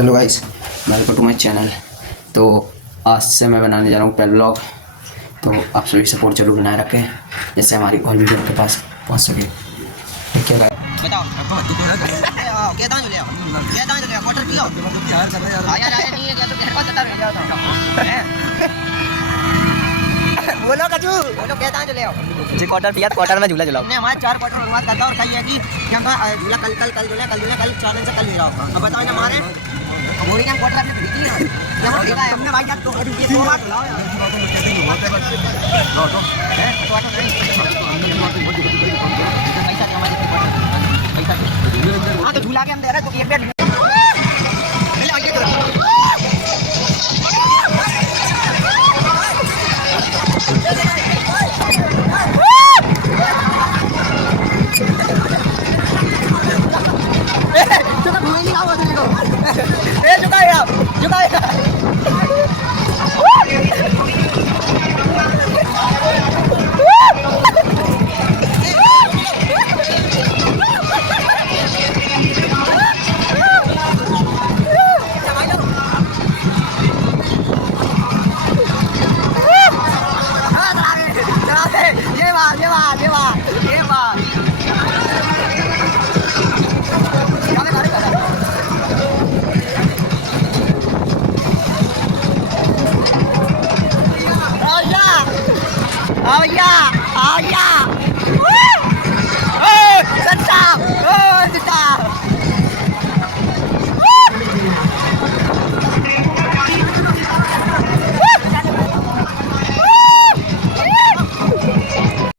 Hello guys, welcome to my channel. तो आज से मैं बनाने जा रहा हूँ पेट ब्लॉग। तो आप सभी सपोर्ट जरूर बनाए रखें, जिससे हमारी और वीडियो के पास पहुँच सके। ठीक है भाई, बताओ क्या दान ले आओ, क्या दान ले आओ, वाटर पियो यार यार नहीं है क्या तो घर को चलता रह जाता है। बोलो कचू, बोलो क्या दान ले आओ जी। क्वार्टर पिया, क्वार्टर में झूला झूलाओ। हमने हमारे 4 क्वार्टर शुरुआत करता और कही है कि हम तो झूला कल झूला कल चैलेंज से कल ले जाओ। अब बताओ ना हमारे बोली क्या क्वार्टर में बिकी है क्या ठीक है तुमने भाई यार तो ये 2 बार बुलाओ यार है क्वार्टर नहीं पैसा हमारे पैसा। हां तो झूला के हम दे रहे तो 1 डेढ़